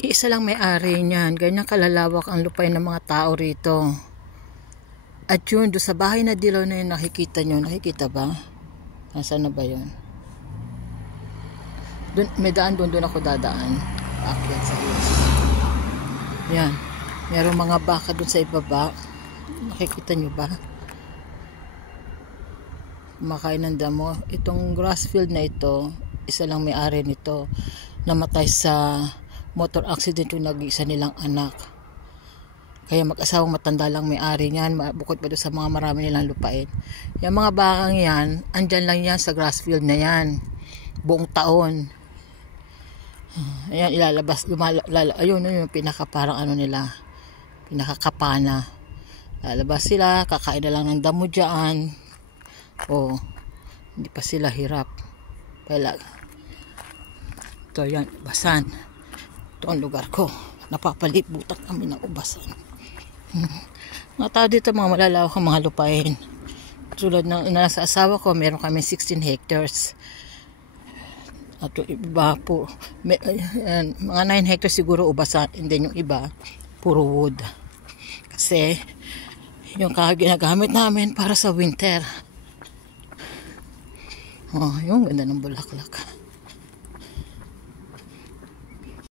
Isa lang may-ari niyan. Ganyan kalalawak ang lupain ng mga tao rito. At yun, doon sa bahay na dilaw na yun, nakikita nyo. Nakikita ba? Nasaan na ba yun? Doon, may daan doon ako dadaan. Paakyat sa hills. Yan. Merong mga baka doon sa ibaba. Nakikita nyo ba? Kumakain ng damo. Itong grass field na ito, isa lang may-ari nito. Namatay sa motor accident yung nag-iisa nilang anak. Kaya mag-asawang matanda lang may-ari niyan, bukod pa doon sa mga marami nilang lupain. Yung mga bakang yan, andyan lang yan sa grass field na yan. Buong taon. Ayan, ilalabas, ayun yung pinaka parang ano nila, pinakakapana. Lalabas sila, kakain na lang ng damo dyan. O, hindi pa sila hirap. Kaya, ito yan, basan. Ito ang lugar ko. Napapalibutan kami ng ubasan. Mga tao dito, mga malalawak ang mga lupain. Tulad ng nasa asawa ko, meron kami 16 hectares. At yung iba po, mga 9 hectares siguro ubasan. And then yung iba, puro wood. Kasi, yung ginagamit namin para sa winter. Oh, yung ganda ng bulaklak.